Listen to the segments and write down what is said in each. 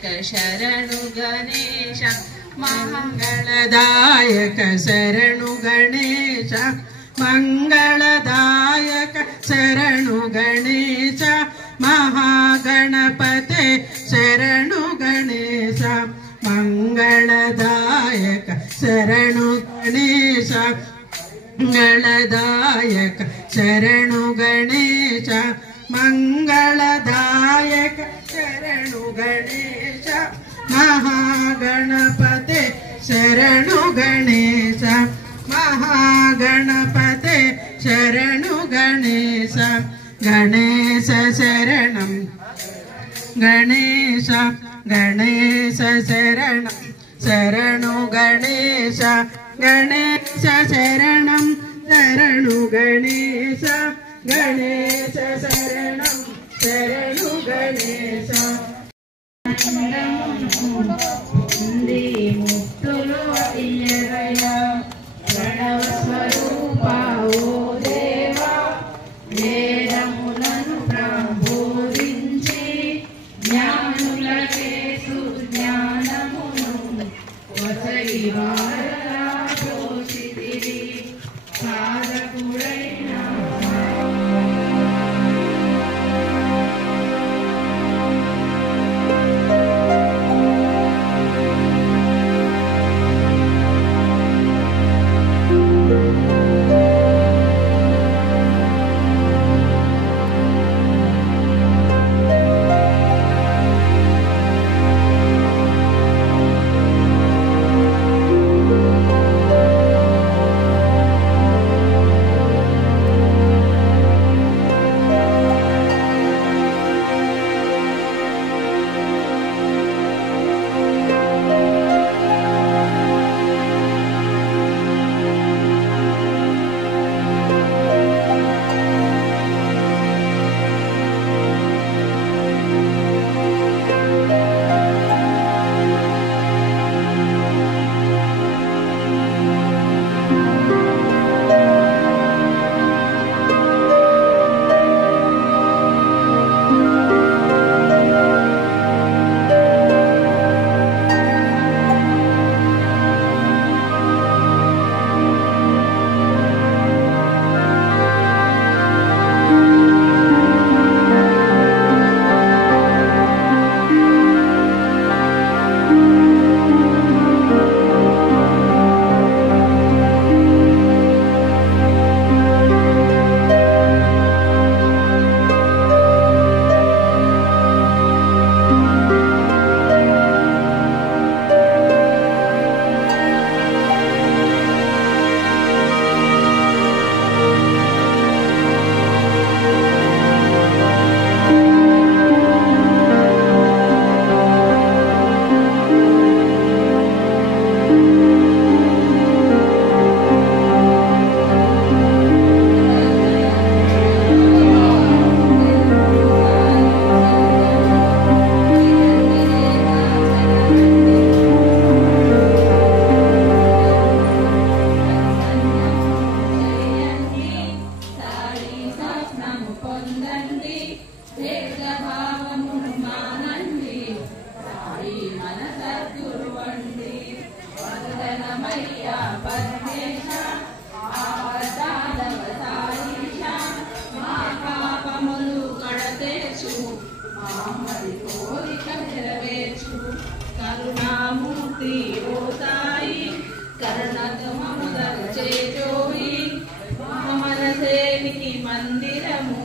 ಮಂಗಳದಾಯಕ ಶರಣು ಗಣೇಶ ಮಂಗಳದಾಯಕ ಶರಣು ಗಣೇಶ ಮಂಗಳದಾಯಕ ಶರಣು ಗಣೇಶ ಮಹಾಗಣಪತೆ ಶರಣು ಗಣೇಶ ಮಂಗಳದಾಯಕ ಶರಣು ಗಣೇಶ ಮಂಗಳದಾಯಕ ಶರಣು ಗಣೇಶ ಮಂಗಳದಾಯಕ ಶರಣು ಗಣೇಶ ಮಹಾಗಣಪತೆ ಶರಣು ಗಣೇಶ ಮಹಾಗಣಪತೆ ಶರಣು ಗಣೇಶ ಗಣೇಶ ಶರಣಂ ಗಣೇಶ ಗಣೇಶ ಶರಣಂ ಶರಣು ಗಣೇಶ ಗಣೇಶ ಶರಣಂ ಶರಣು ಗಣೇಶ ಗಣೇಶ ಶರಣಂ ಶರಣು ಗಣೇಶ ముక్తులు అయ్యరయ ప్రణవ స్వరూప ఓ దేవా వేదములను ప్రబోధించి జ్ఞానులకే సుజ్ఞానమును వసగి వారలా పోషితివి సాధకుడైన కరుణామూర్తి ఓ సాయి కరుణామముదచేజోయి మనసేనికి మందిరము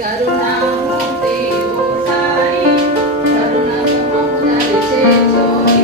కరుణామూర్తి ఓ సాయి కరుణామముదచేజోయి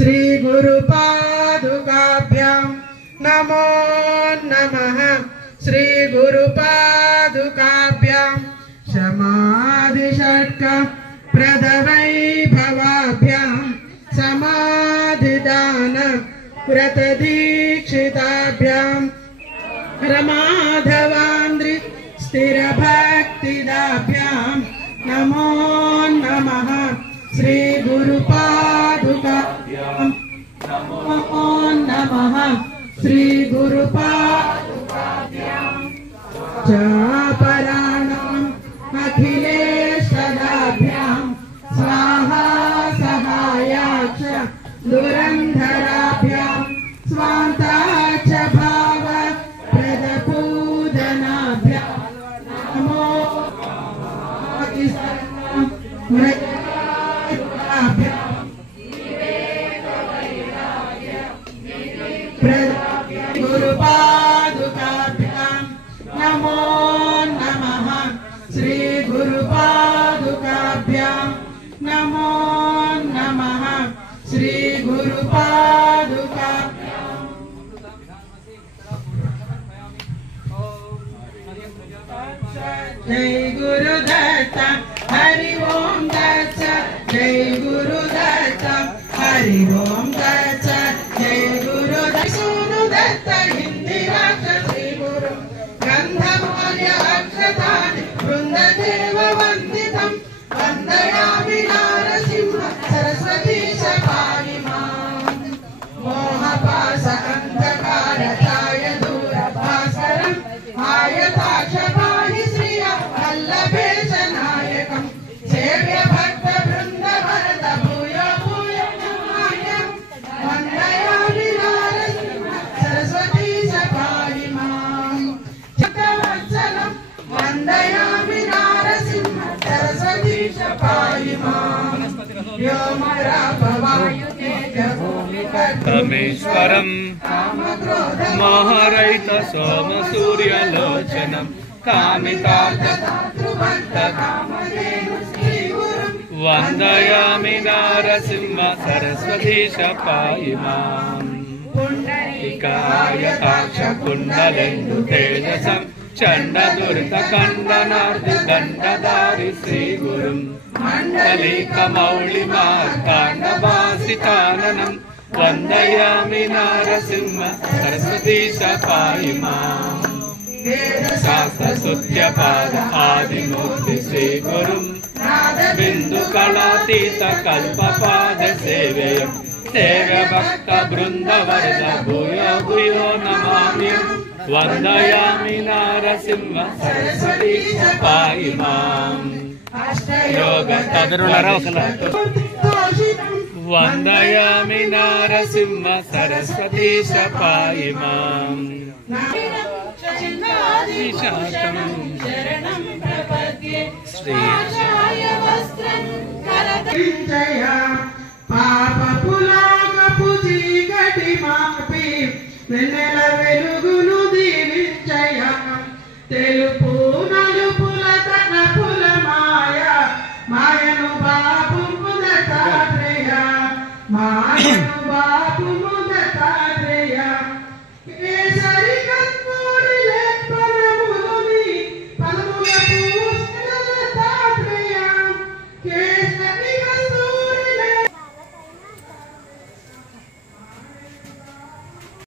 శ్రీ గురు పాదుకాభ్యాం నమో నమః శ్రీ గురు పాదుకాభ్యాం సమాధి షట్క ప్రదవైభవాభ్యాం సమాధిదాన వ్రత దీక్షితాభ్యాం రమాధవాంద్రి స్థిర భక్తిదాభ్యాం నమో నమః శ్రీ గురు పాదుకాభ్యాం నమో నమః శ్రీ గురు పాదుకాభ్యాం చాపరాణం అఖిలేశదాభ్యాం స్వాహా సహాయాక్ష దురంధరాభ్యాం స్వాంతాచ భావ ప్రదపూజనాభ్యాం నమో గురు పాదుకాభ్యాం నమో నమః శ్రీ గురు పాదుకాభ్యాం నమో నమః శ్రీ గురు పాదుకాభ్యాం జై గురు దత్త హరి ఓం దత్త జై గురు దత్త హరి ఓం దత్త జై గురు దత్త దత్త ఇందిరాక్ష శ్రీ గురు గంధమాల్య అక్షతాని బృందదేవ వందితం వందయామి నారసింహ సరస్వతీశ పాణి మాం మోహపాశ అంధకార ఛాయ దూర భాస్కరం ఆయతాక్ష పాణి శ్రియ వల్లభేశ నాయకం సేవ్య భక్త బృంద వరద భూయో భూయ నమామ్యం వందయామి నారసింహ సరస్వతీశ పాణి మాం చిత్తవత్సలం వందయామి నారసింహ సరస్వతీశ పాణి మాం తమేశ్వరం మహారైత సోమ సూర్యలోచనం వందయామి నారసింహ సరస్వతీశ పాయి మాం పుండరీకాయతాక్ష కుండలేందు తేజసం చండ దురిత ఖండనార్ది దండధారి శ్రీ గురుం మండలీక మౌళి మార్తాండ భాసితాననం వందయామి నారసింహ సరస్వతీశ పాయి మాం శాస్త్ర సుత్య పాద ఆదిమూర్తి శ్రీ గురుం బిందు కళాతీత కల్ప పాద సేవేయం సేవ భక్త బృంద వరద భూయో భూయో నమామ్యం వందయామి నారసింహ సరస్వతీశ పాయి మాం యోగ వందయామి నారసింహ సరస్వతీశ పాయి మాం శరణం ప్రపద్యే శ్రీ పాప పులాగపు చీకటి మాపి వెన్నెల వెలుగును దీవించయ తెలుపు నలుపుల తనపుల మాయను బాపు దత్తాత్రేయ మాయను